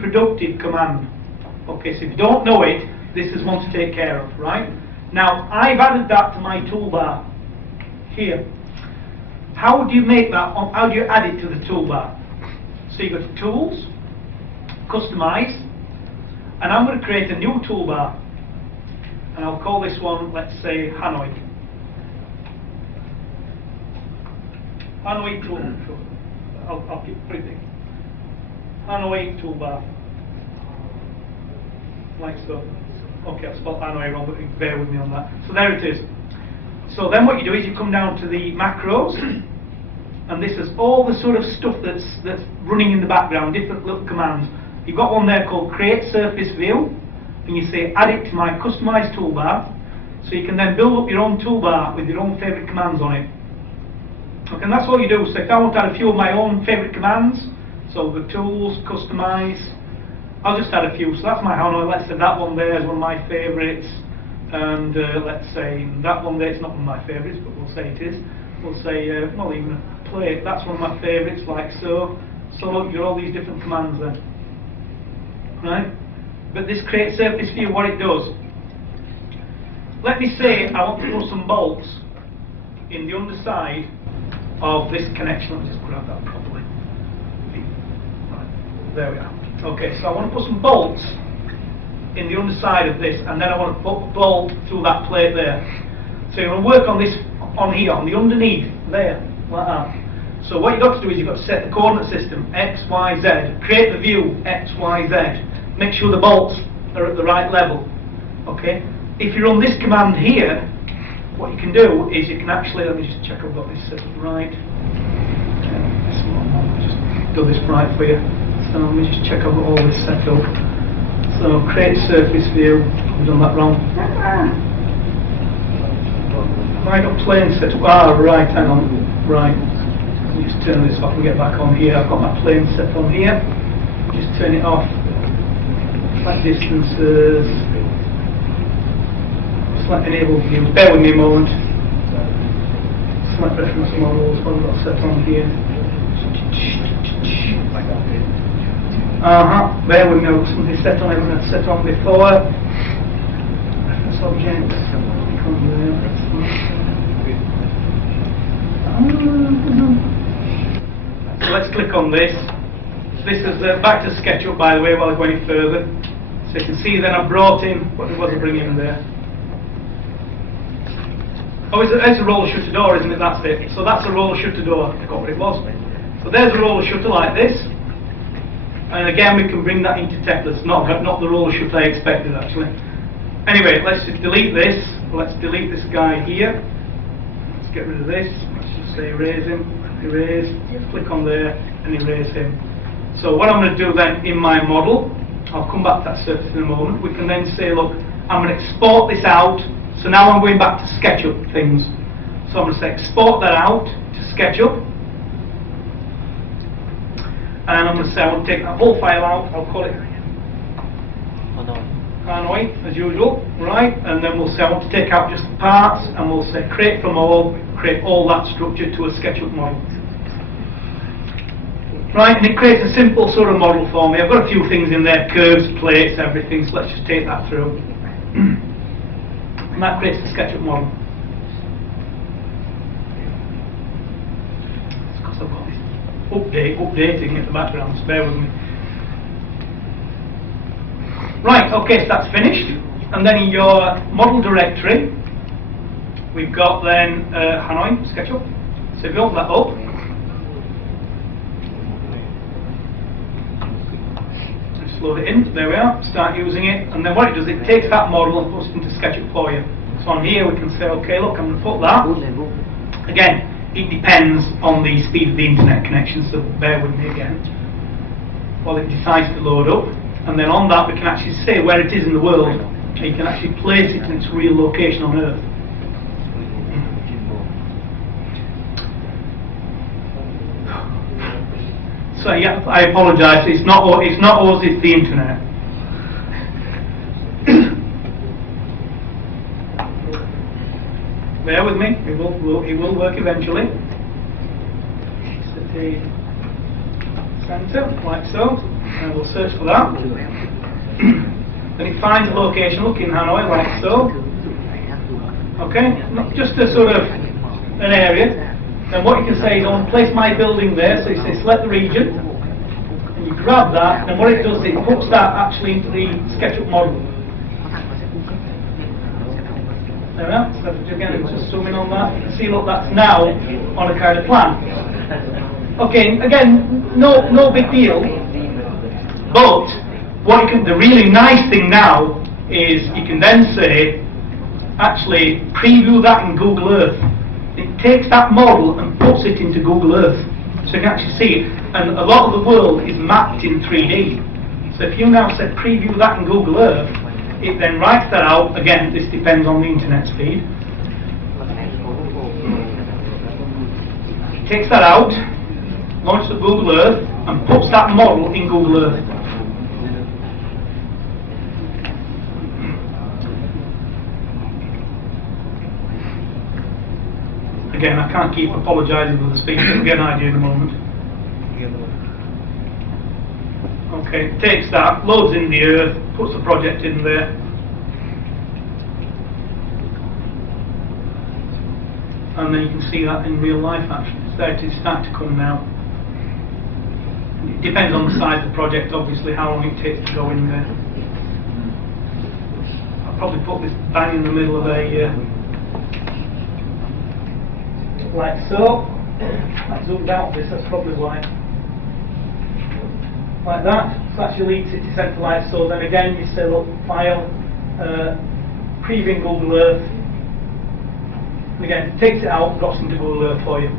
productive command. Okay, so if you don't know it, this is one to take care of, right? Now, I've added that to my toolbar here. How do you make that? How do you add it to the toolbar? So you go to Tools, Customize, and I'm going to create a new toolbar, and I'll call this one, let's say, Hanoi. Hanoi tool. I'll keep pretty. Hanoi toolbar. Like so. Okay, I've spelled Hanoi wrong, but bear with me on that. So there it is. So then what you do is you come down to the macros, and this is all the sort of stuff that's running in the background, different little commands. You've got one there called Create Surface View, and you say Add it to my customized toolbar, so you can then build up your own toolbar with your own favourite commands on it. Okay, and that's what you do. So if I want to add a few of my own favourite commands, so the Tools, Customize, I'll just add a few. So that's my Hanoi. Let's say that one there is one of my favourites, and let's say that one there is not one of my favourites, but we'll say it is. We'll say, well, even a plate, that's one of my favourites, like so. So look, you've got all these different commands then. Right? But this Create Surface View, what it does, let me say I want to put some bolts in the underside of this connection. Let me just grab that properly. Right, there we are. Okay, so I want to put some bolts in the underside of this, and then I want to put a bolt through that plate there. So you're going to work on this on here, on the underneath, there, like that. So what you've got to do is you've got to set the coordinate system, X, Y, Z, create the view, X, Y, Z, make sure the bolts are at the right level. Okay? If you run this command here, what you can do is you can actually, let me just check I've got this set up right. Just do this right for you. So let me just check I've got all this set up. So create surface view, I've done that wrong. Right, got plane set up. Ah, right, hang on. Right. Let me just turn this off and get back on here. I've got my plane set on here. Just turn it off. Select distances. Select enable views. Bear with me a moment. Select reference models. What have I got set on here? Bear with me. I've got something set on. I haven't had set on before. Reference objects. So let's click on this. So this is back to SketchUp, by the way, while I go any further. So you can see then I brought in, what was I bringing in there? Oh, it's a roller shutter door, isn't it? That's it. So that's a roller shutter door. I forgot what it was. So there's a roller shutter like this. And again, we can bring that into Tekla. It's not the roller shutter I expected, actually. Anyway, let's just delete this. Let's delete this guy here. Let's get rid of this. Let's just say erase him. Erase. Click on there and erase him. So what I'm going to do then in my model, I'll come back to that surface in a moment. We can then say, look, I'm going to export this out. So now I'm going back to SketchUp things. So I'm going to say export that out to SketchUp. And I'm going to say I want to take that whole file out. I'll call it Hanoi, as usual, right? And then we'll say I want to take out just the parts, and we'll say create from all, create all that structure to a SketchUp model. Right, and it creates a simple sort of model for me. I've got a few things in there, curves, plates, everything, so let's just take that through. And that creates the SketchUp model. It's because I've got this updating in the background, so bear with me. Right, okay, so that's finished. And then in your model directory, we've got then Hanoi, SketchUp. So if you open that up, just load it in, there we are, start using it. And then what it does, it takes that model and puts it into SketchUp for you. So on here we can say, okay, look, I'm going to put that. Again, it depends on the speed of the internet connection, so bear with me again. While it decides to load up. And then on that we can actually say where it is in the world, and you can actually place it in its real location on Earth. So yeah, I apologise, it's not us, it's the internet. Bear with me, it will work eventually. Set the centre, like so. And we'll search for that. Then it finds a location, look in Hanoi, like so. Okay, not just a sort of an area. Then what you can say is, I want to place my building there, so you say select the region, and you grab that, and what it does is it puts that actually into the SketchUp model. There we are. So again, just zoom in on that. You can see, look, that's now on a kind of plan. Okay, again, no big deal. But what you can, the really nice thing now is you can then say, actually preview that in Google Earth. It takes that model and puts it into Google Earth, so you can actually see it. And a lot of the world is mapped in 3D. So if you now say preview that in Google Earth, it then writes that out. Again, this depends on the internet speed. It takes that out, launches the Google Earth, and puts that model in Google Earth. Again, I can't keep apologising for the speed, but we'll get an idea in a moment. Okay, takes that, loads in the earth, puts the project in there. And then you can see that in real life actually. It's starting to come now. It depends on the size of the project, obviously, how long it takes to go in there. I'll probably put this bang in the middle of a like so. I zoomed out this, that's probably why. Like that. So that's your lead city centre like so. Then again you say, look, file, preview in Google Earth. And again, it takes it out, drops into Google Earth for you.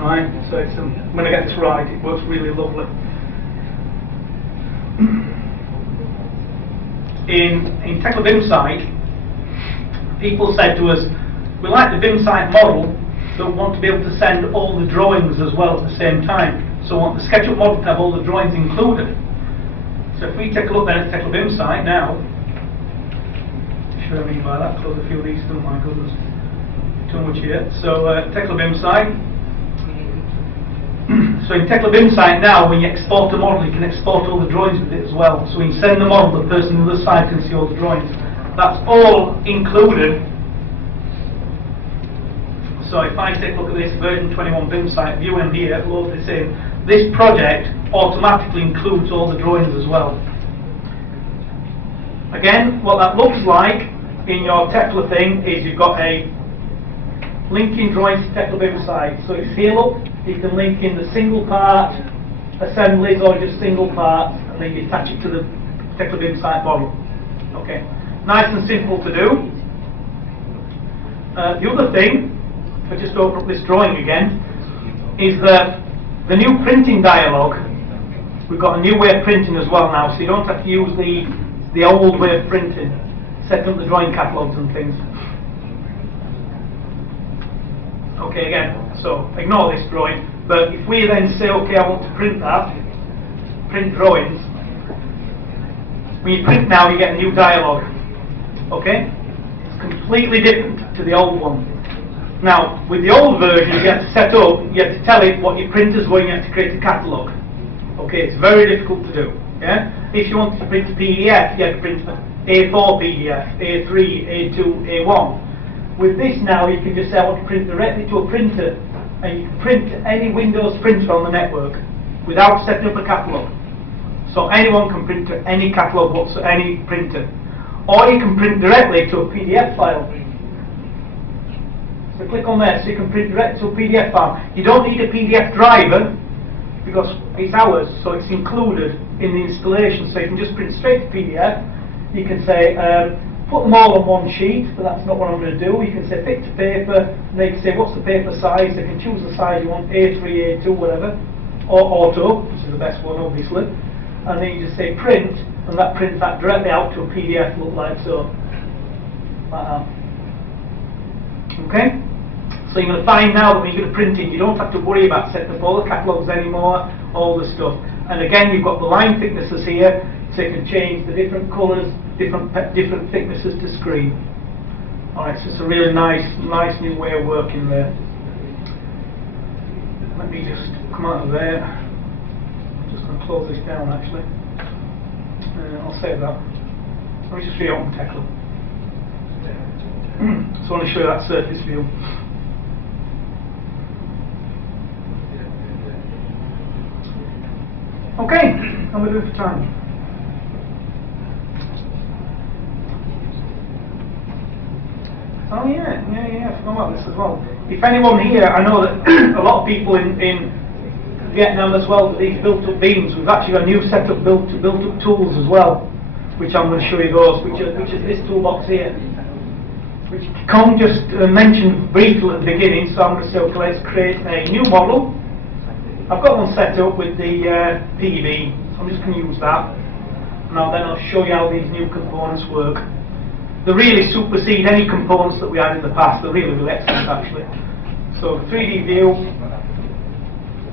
Alright, so it's when I get this right, it works really lovely. In Tekla BIM site, people said to us, we like the BIM site model, but want to be able to send all the drawings as well at the same time. So we want the SketchUp model to have all the drawings included. So if we take a look then at the Tekla BIM site now, what I mean by that, close a few of these, oh my goodness, too much here. So Tekla BIM site. So in Tekla BIM site now, when you export a model, you can export all the drawings with it as well. So when you send the model, the person on the other side can see all the drawings. That's all included. So if I take a look at this version 21 BIM site, view in here, load this in, this project automatically includes all the drawings as well. Again, what that looks like in your Tekla thing is you've got a linking drawings to Tekla BIM site. So it's here, look, you can link in the single part assemblies or just single parts, and then you attach it to the Tekla BIM site model. Okay, nice and simple to do. The other thing, if I just open up this drawing again, is that the new printing dialog, we've got a new way of printing as well now, so you don't have to use the old way of printing, setting up the drawing catalogues and things. Okay, again, so ignore this drawing, but if we then say, okay, I want to print that, print drawings, when you print now you get a new dialog. Okay? It's completely different to the old one. Now, with the old version, you have to set up, you have to tell it what your printer's going, you have to create a catalogue. Okay, it's very difficult to do. Yeah? If you want to print a PDF, you have to print A4 PDF, A3, A2, A1. With this now, you can just say, I want to print directly to a printer, and you can print to any Windows printer on the network without setting up a catalogue. So anyone can print to any catalogue, any printer. Or you can print directly to a PDF file. So click on there, so you can print directly to a PDF file. You don't need a PDF driver, because it's ours, so it's included in the installation. So you can just print straight to PDF. You can say, put them all on one sheet, but that's not what I'm going to do. You can say fit to paper, and they can say what's the paper size. They can choose the size you want, A3, A2, whatever, or auto, which is the best one obviously. And then you just say print, and that prints that directly out to a PDF, look like so. Like that. Okay? So you're going to find now that when you're going to print it, you don't have to worry about setting up all the catalogues anymore, all the stuff. And again, you've got the line thicknesses here, so you can change the different colours, different thicknesses to screen. Alright, so it's a really nice new way of working there. Let me just come out of there. Just going to close this down actually. I'll save that. Let me just reopen Tekla. So I want to show you that surface view. Okay, how are we doing for time? Oh yeah, I forgot about this as well. If anyone here, I know that a lot of people in Vietnam as well, these built-up beams, we've actually got a new set of built-up tools as well, which I'm going to show you those, which is this toolbox here, which Con just mentioned briefly at the beginning. So I'm going to say, okay, let's create a new model. I've got one set up with the PV, so I'm just going to use that. Now then I'll show you how these new components work. They really supersede any components that we had in the past. They're really, really excellent actually. So 3D view.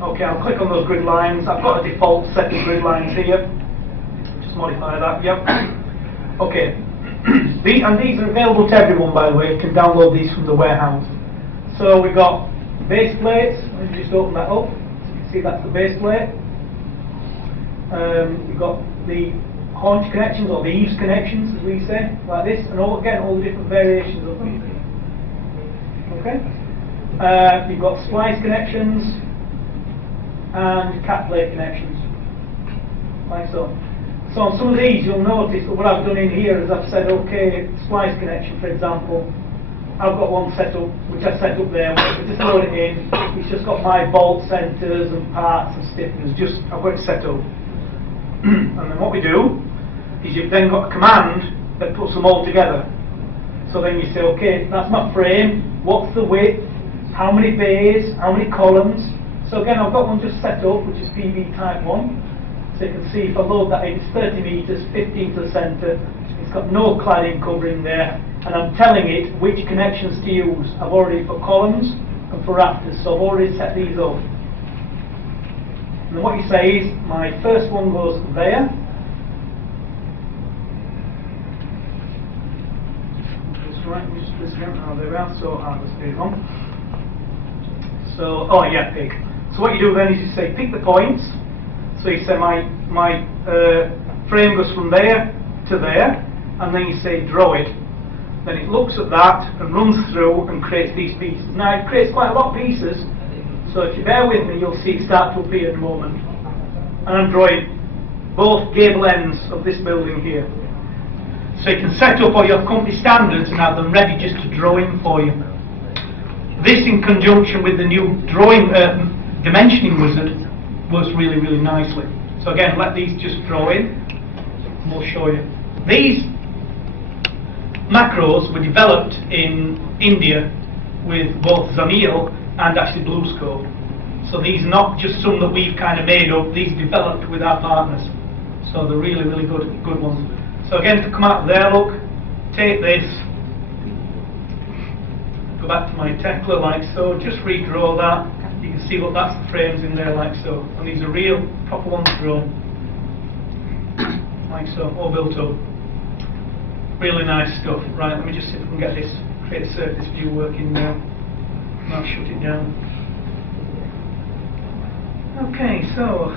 Okay, I'll click on those grid lines. I've got a default set of grid lines here. Just modify that, yep. Okay. And these are available to everyone, by the way. You can download these from the warehouse. So we've got base plates. Let me just open that up. See, that's the base plate. We've got the haunch connections, or the eaves connections, as we say, like this, and all the different variations of them. Okay. You've got splice connections and cat plate connections, like so. So on some of these, you'll notice that what I've done in here is I've said, okay, splice connection, for example. I've got one set up, which I set up there. We just load it in. It's just got my bolt centres and parts and stiffeners. I've got it set up. And then what we do is you've then got a command that puts them all together. So then you say, okay, that's my frame. What's the width? How many bays? How many columns? So again, I've got one just set up, which is PV type 1. So you can see if I load that in, it's 30 metres, 15 to the centre. It's got no cladding covering there. And I'm telling it which connections to use. I've already for columns and for rafters, so I've already set these up. And then what you say is, my first one goes there. This again, there we are. So let's do it wrong. So, oh yeah, pick. So what you do then is you say pick the points. So you say my frame goes from there to there, and then you say draw it. Then it looks at that and runs through and creates these pieces. Now it creates quite a lot of pieces, so if you bear with me, you'll see it start to appear in a moment. And I'm drawing both gable ends of this building here. So you can set up all your company standards and have them ready just to draw in for you. This, in conjunction with the new drawing dimensioning wizard, works really, really nicely. So again, let these just draw in, and we'll show you. These macros were developed in India with both Zamil and actually BlueScope. So these are not just some that we've kind of made up, these developed with our partners. So they're really, really good ones. So again, to come out there, look, take this, go back to my Tekla like so, just redraw that. You can see, look, that's the frames in there like so. And these are real, proper ones drawn. Like so, all built up. Really nice stuff. Right, let me just see if we can get this, create a surface view working now. And I'll shut it down. Okay, so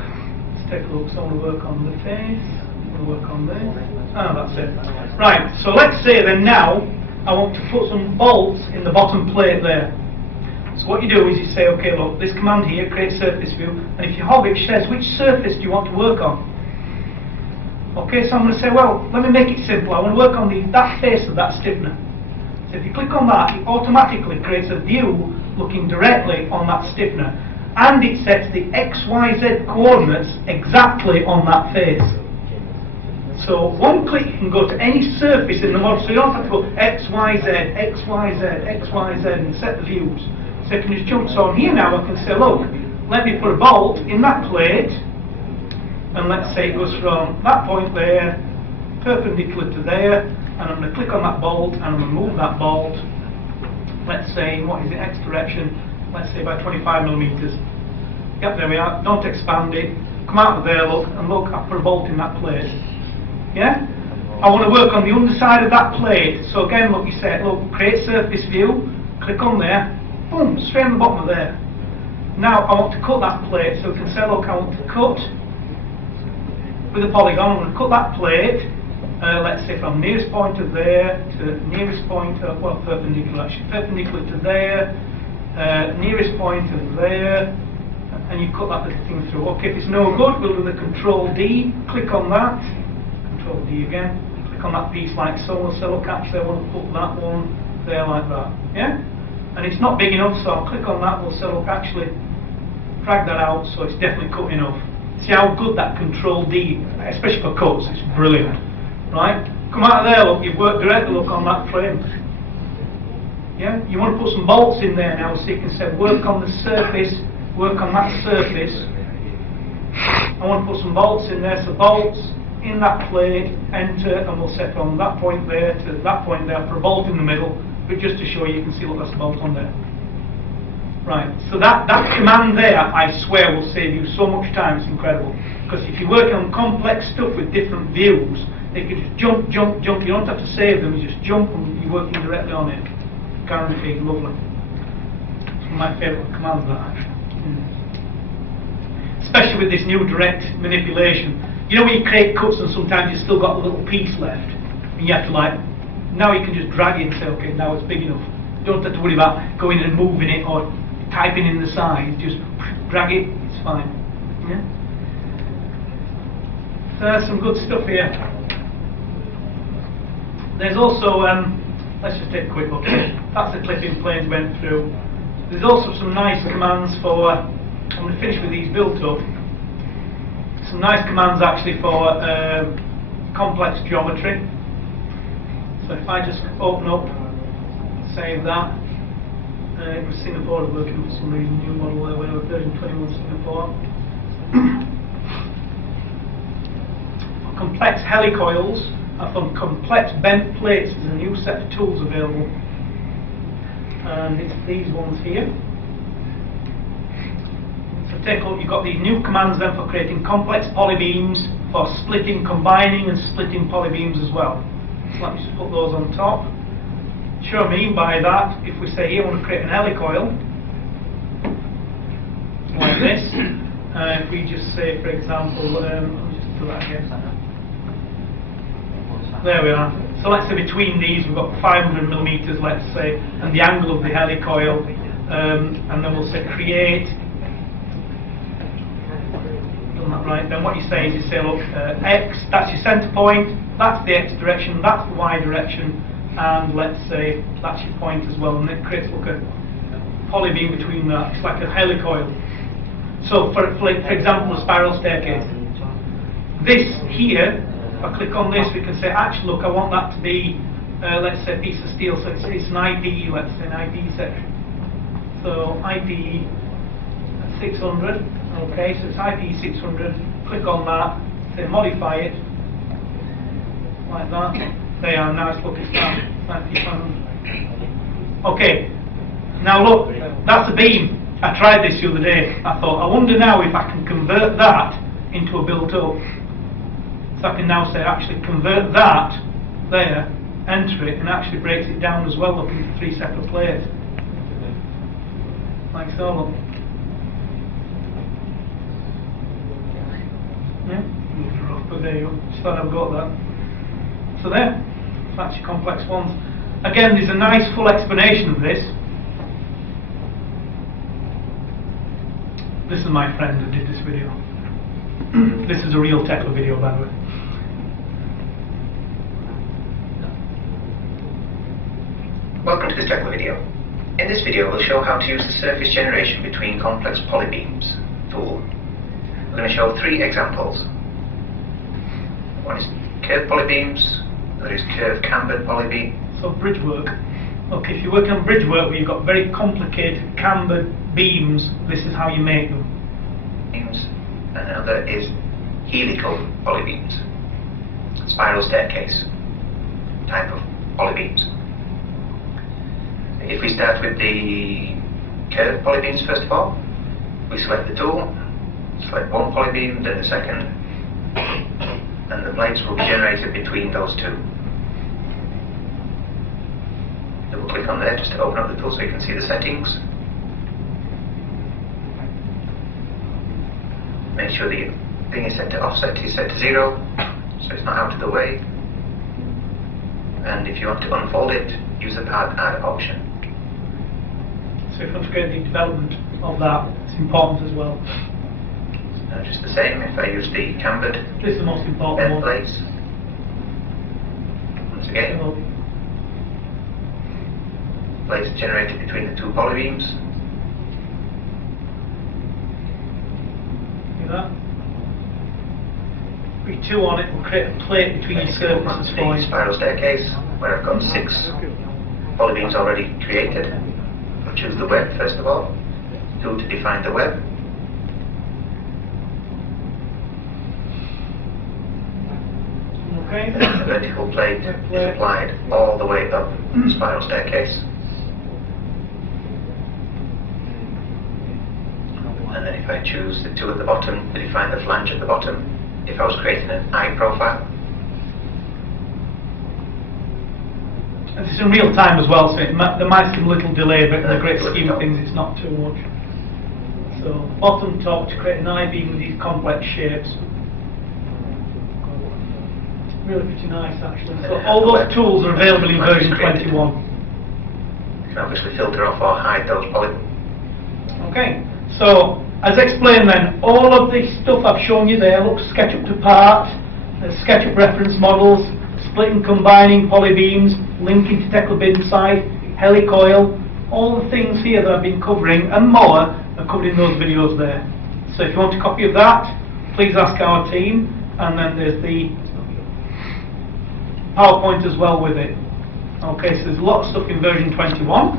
let's take a look. So I'm going to work on the face. I'm going to work on this. Ah, that's it. Right, so let's say then now I want to put some bolts in the bottom plate there. So what you do is you say, okay, look, this command here, create surface view, and if you hog it, it says which surface do you want to work on. Okay, so I'm going to say, well, let me make it simple. I want to work on that face of that stiffener. So if you click on that, it automatically creates a view looking directly on that stiffener. And it sets the XYZ coordinates exactly on that face. So one click you can go to any surface in the model, so you don't have to go XYZ, XYZ, XYZ and set the views. So I can just jump. So on here now I can say, look, let me put a bolt in that plate. And let's say it goes from that point there, perpendicular to there, and I'm going to click on that bolt, and I'm going to move that bolt, let's say, what is it, X direction, let's say by 25 millimeters. Yep, there we are, don't expand it, come out of there, look, and look, I put a bolt in that plate. Yeah? I want to work on the underside of that plate, so again, look, you say, look, create surface view, click on there, boom, straight on the bottom of there. Now, I want to cut that plate, so we can say, look, I want to cut with a polygon, I'm going to cut that plate, let's say from nearest point to there to nearest point, well, perpendicular actually, perpendicular to there, nearest point to there, and you cut that little thing through. Okay, if it's no good, we'll do the Control D, click on that, Control D again, click on that piece like so, we'll say, look, actually I want to put that one there like that, yeah? And it's not big enough, so I'll click on that, we'll say, look, actually, drag that out, so it's definitely cut enough. See how good that Control D, especially for cuts, it's brilliant, right? Come out of there, look, you've worked directly, look, on that frame. Yeah, you want to put some bolts in there now, so you can say, work on the surface, work on that surface. I want to put some bolts in there, so bolts in that plate, enter, and we'll set from that point there to that point there, for a bolt in the middle, but just to show you can see, look, that's the bolt on there. Right, so that command there, I swear, will save you so much time, it's incredible. Because if you're working on complex stuff with different views, they can just jump, jump, jump, you don't have to save them, you just jump and you're working directly on it. Guaranteed, lovely. It's one of my favourite commands, that actually. Especially with this new direct manipulation. You know when you create cuts and sometimes you've still got a little piece left, and you have to like, now you can just drag it and say, okay, now it's big enough. You don't have to worry about going and moving it or typing in the size, just drag it, it's fine. Yeah? So there's some good stuff here. There's also, let's just take a quick look. That's the clipping planes went through. There's also some nice commands for, I'm going to finish with these built up. Some nice commands actually for complex geometry. So if I just open up, save that. It was Singapore working for some reason, new model there, when I was version 21 Singapore. For complex helicoils and from complex bent plates, there's a new set of tools available. And it's these ones here. So take a look, you've got these new commands then for creating complex polybeams, for splitting, combining and splitting polybeams as well. So let me just put those on top. What I mean by that, if we say here I want to create an helicoil like this, if we just say, for example, let me just do that again. There we are. So let's say between these we've got 500 millimeters, let's say, and the angle of the helicoil, and then we'll say create. Done that right? Then what you say is you say, look, X, that's your center point, that's the X direction, that's the Y direction. And let's say that's your point as well, and it creates like a polybeam between that. It's like a helicoil. So for example, a spiral staircase. This here, if I click on this, we can say, actually look, I want that to be, let's say a piece of steel, so it's an IPE, let's say an IPE section. So IPE 600, okay, so it's IPE 600, click on that, say modify it, like that. They are nice looking stuff. Okay, now look, that's a beam. I tried this the other day. I thought, I wonder now if I can convert that into a built-up. So I can now say, actually convert that there, enter it, and actually breaks it down as well, looking into 3 separate plates. Like so, look. Yeah, but there you go. Just thought I've got that. So there, that's your complex ones. Again, there's a nice full explanation of this. This is my friend that did this video. This is a real Tekla video, by the way. Welcome to this Tekla video. In this video, we'll show how to use the surface generation between complex polybeams tool. We're going to show 3 examples. One is curved polybeams. There is curved cambered polybeam. So bridge work. Okay, if you're working on bridge work where you've got very complicated cambered beams, this is how you make them. And another is helical polybeams. Spiral staircase type of polybeams. If we start with the curved polybeams first of all, we select the tool, select one polybeam, then the second, and the plates will be generated between those 2. Double click on there just to open up the tool so you can see the settings. Make sure the thing is set to offset is set to 0, so it's not out of the way. And if you want to unfold it, use the Path Add option. So if you want to create the development of that, it's important as well. Just the same, if I use the cambered This is the most important bed one. place, once again, place generated between the two polybeams. See that? With 2 on it, we'll create a plate between your surfaces for The you. spiral staircase, where I've got 6 polybeams already created. I'll choose the web first of all, 2 to define the web. Okay. The vertical plate is applied all the way up the spiral staircase. And then if I choose the 2 at the bottom to define the flange at the bottom, if I was creating an eye profile. And it's in real time as well, so there might be a little delay, but in the great scheme of things it's not too much. So bottom top to create an eye beam with these complex shapes. Really pretty nice actually. So all those tools are available in version 21. You can obviously filter off or hide those polygons. Okay, so as explained then, all of the stuff I've shown you there, look, SketchUp to part, SketchUp reference models, splitting, combining polybeams, linking to Tekla bin site, helicoil, all the things here that I've been covering and more are covered in those videos there. So if you want a copy of that, please ask our team, and then there's the PowerPoint as well with it. Okay, so there's a lot of stuff in version 21,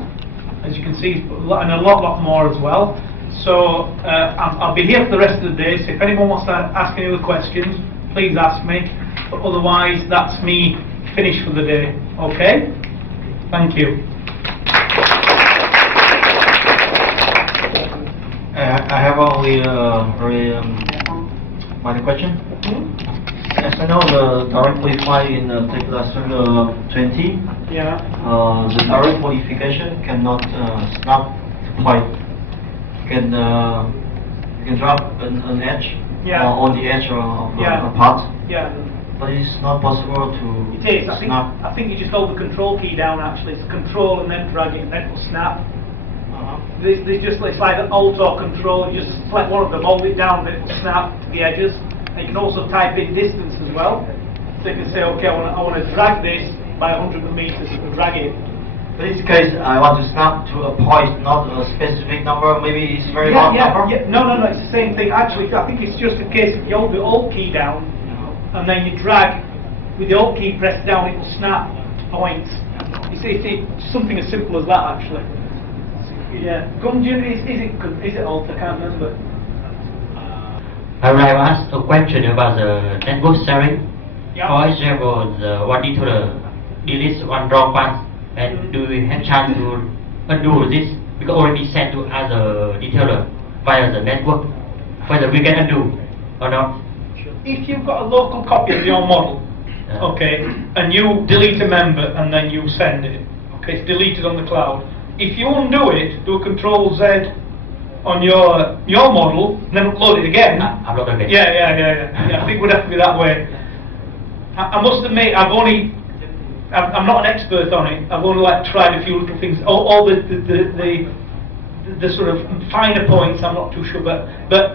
as you can see, and a lot more as well. So I'll be here for the rest of the day, so if anyone wants to ask any other questions, please ask me, but otherwise that's me finished for the day. Okay? Thank you. I have only one question. As I know, the direct qualify in Tekla Userday 20, Yeah. the direct modification cannot snap the point. You can drop an edge on the edge of a part. Yeah. But it's not possible to It is. snap. I think you just hold the control key down actually. It's control and then drag it and then it will snap. There's just, it's like an alt or control. You just select one of them, hold it down, then it will snap to the edges. And you can also type in distance as well. So you can say, okay, I want to drag this by 100 meters. You can drag it. In this case, I want to snap to a point, not a specific number. Maybe it's very long number. Yeah. No, it's the same thing. Actually, I think it's just a case of you hold the alt key down, and then you drag with the alt key pressed down. It will snap to points. It's something as simple as that, actually. Yeah. Gunjun, is it alt? I can't remember. I would like to ask a question about the network sharing. Yeah. For example, the one detailor delete one wrong path, and do we have chance to undo this because already sent to other detailer via the network? Whether we can undo or not? If you've got a local copy of your model, okay, and you delete a member and then you send it, okay, it's deleted on the cloud. If you undo it, do a Control Z on your model, and then upload it again. Upload again. Yeah. I think it would have to be that way. I must admit, I'm not an expert on it. I've only tried a few little things. All the sort of finer points, I'm not too sure, but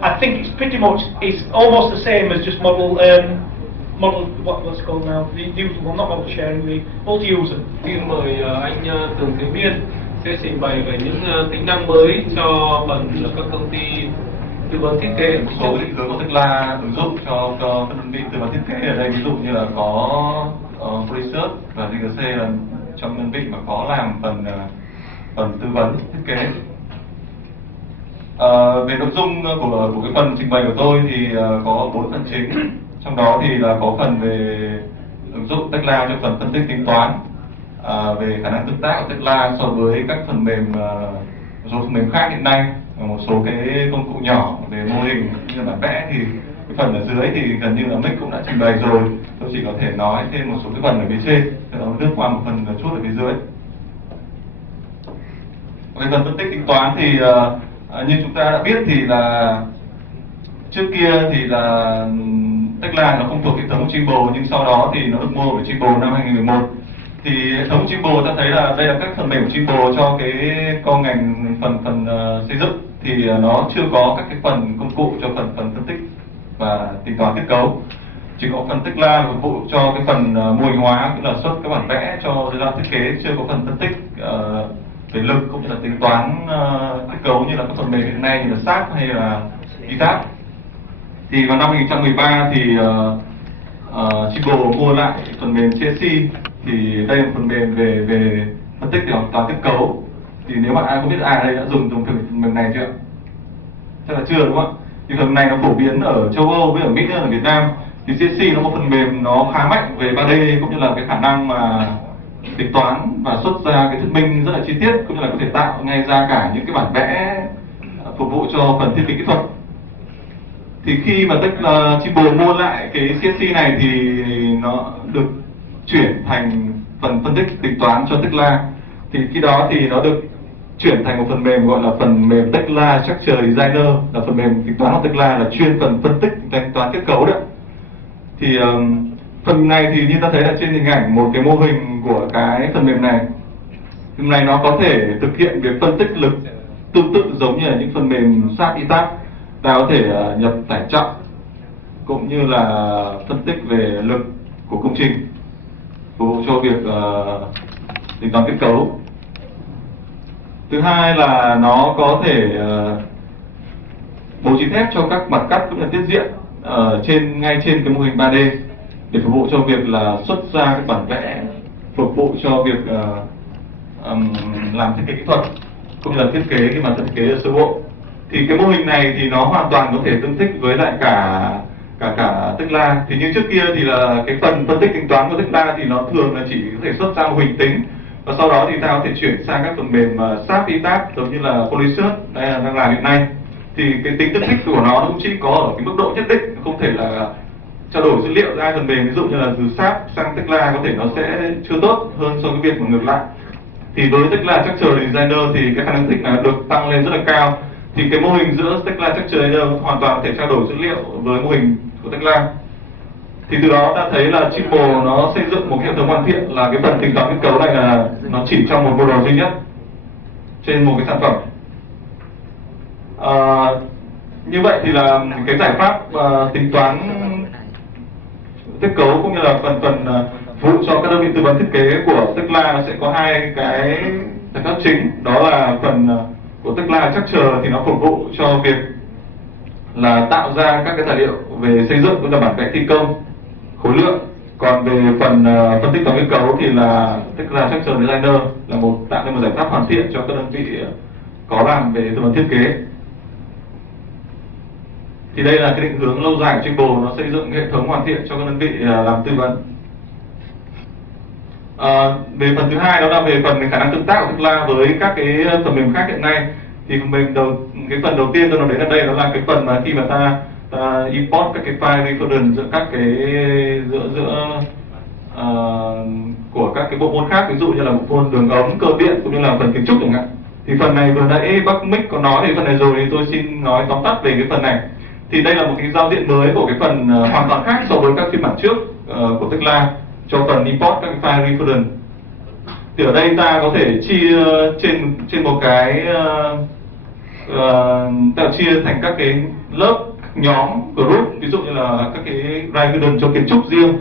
I think it's pretty much, it's almost the same as just model what's it called now? Well, not model sharing, the multi-user. Xin mời anh Tường Thế Biên sẽ trình bày về những tính năng mới cho phần các công ty tư vấn thiết kế. Một số định hướng của Tekla ứng dụng cho các đơn vị tư vấn thiết kế ở đây, ví dụ như là có research và GGC là trong đơn vị mà có làm phần tư vấn thiết kế. Về nội dung của cái phần trình bày của tôi thì có 4 phần chính, trong đó thì là có phần về ứng dụng Tekla cho phần phân tích tính toán, về khả năng tương tác của Tekla so với các phần mềm, một số phần mềm khác hiện nay, một số cái công cụ nhỏ về mô hình như là bản vẽ. Thì cái phần ở dưới thì gần như là Mick cũng đã trình bày rồi, tôi chỉ có thể nói thêm một số cái phần ở phía trên, sau đó lướt qua một phần chút ở phía dưới. Cái phần phân tích tính toán thì như chúng ta đã biết thì là trước kia thì là Tekla nó không thuộc hệ thống Trimble, nhưng sau đó thì nó được mua bởi Trimble năm 2011. Thì hệ thống Trimble ta thấy là đây là các phần mềm của Trimble cho cái con ngành phần xây dựng, thì nó chưa có các cái phần công cụ cho phần phân tích và tính toán kết cấu. Chỉ có phần Tekla phục vụ cho cái phần mô hình hóa, cũng là xuất các bản vẽ cho giai đoạn thiết kế, chưa có phần phân tích về lực cũng như là tính toán kết cấu như là các phần mềm hiện nay như là SAP hay là ITAP. Thì vào năm 2013 thì Trimble mua lại phần mềm CSC, thì đây là phần mềm về phân tích tính toán kết cấu. Thì nếu bạn ai không biết ai ở đây đã dùng thử phần mềm này chưa? Chắc là chưa, đúng không ạ? Thì phần này nó phổ biến ở châu Âu với ở Mỹ hơn ở Việt Nam. Thì CSC nó một phần mềm nó khá mạnh về 3D, cũng như là cái khả năng mà tính toán và xuất ra cái thuyết minh rất là chi tiết, cũng như là có thể tạo ngay ra cả những cái bản vẽ phục vụ cho phần thiết kế kỹ thuật. Thì khi mà Trimble mua lại cái CSC này thì nó được chuyển thành phần phân tích tính toán cho Tekla. Thì khi đó thì nó được chuyển thành một phần mềm gọi là phần mềm Tekla Structure Designer, là phần mềm tính toán của Tekla, là chuyên phần phân tích tính toán kết cấu đấy. Thì phần này thì như ta thấy là trên hình ảnh một cái mô hình của cái phần mềm này. Phần này nó có thể thực hiện việc phân tích lực tương tự giống như là những phần mềm SAP ITAP. Ta có thể nhập tải trọng cũng như là phân tích về lực của công trình phục vụ cho việc tính toán kết cấu. Thứ hai là nó có thể bố trí thép cho các mặt cắt cũng như tiết diện ngay trên cái mô hình 3D để phục vụ cho việc là xuất ra các bản vẽ phục vụ cho việc làm thiết kế kỹ thuật cũng như là thiết kế khi mà thiết kế sơ bộ. Thì cái mô hình này thì nó hoàn toàn có thể tương thích với lại cả Tekla. Thì như trước kia thì là cái phần phân tích tính toán của Tekla thì nó thường là chỉ có thể xuất ra mô hình tính, và sau đó thì ta có thể chuyển sang các phần mềm SAP ITAP giống như là Polysearch đây là đang làm hiện nay. Thì cái tính tương thích của nó cũng chỉ có ở cái mức độ nhất định, không thể là trao đổi dữ liệu ra hai phần mềm. Ví dụ như là từ SAP sang Tekla có thể nó sẽ chưa tốt hơn so với việc mà ngược lại. Thì với Tekla Structure Designer thì cái khả năng thích là được tăng lên rất là cao. Thì cái mô hình giữa Tekla Structure Designer hoàn toàn có thể trao đổi dữ liệu với mô hình của Tekla. Thì từ đó ta thấy là Trimble nó xây dựng một cái hệ thống hoàn thiện, là cái phần tính toán kết cấu này là nó chỉ trong một model duy nhất trên một cái sản phẩm. Như vậy thì là cái giải pháp tính toán kết cấu cũng như là phần phục vụ cho các đơn vị tư vấn thiết kế của Tekla sẽ có hai cái giải pháp chính. Đó là phần của Tekla Structure thì nó phục vụ cho việc là tạo ra các cái tài liệu về xây dựng cũng là bản vẽ thi công, khối lượng. Còn về phần phân tích toán kết cấu thì là Tekla Structure Designer là tạo ra một giải pháp hoàn thiện cho các đơn vị có làm về tư vấn thiết kế. Thì đây là cái định hướng lâu dài của Trimble, nó xây dựng hệ thống hoàn thiện cho các đơn vị làm tư vấn. Về phần thứ hai đó là về phần khả năng tương tác của Tekla với các cái phần mềm khác hiện nay. Thì cái phần đầu tiên tôi nói đến ở đây đó là cái phần mà khi mà ta import các cái file reference giữa các cái của các cái bộ môn khác, ví dụ như là bộ môn đường ống, cơ điện cũng như là phần kiến trúc chẳng hạn. Thì phần này vừa nãy bác Mick có nói về phần này rồi, thì tôi xin nói tóm tắt về cái phần này. Thì đây là một cái giao diện mới của cái phần hoàn toàn khác so với các phiên bản trước của Tekla cho phần import các cái file reference. Thì ở đây ta có thể chia trên một cái ta chia thành các cái lớp, nhóm, group, ví dụ như là các cái reference cho kiến trúc riêng.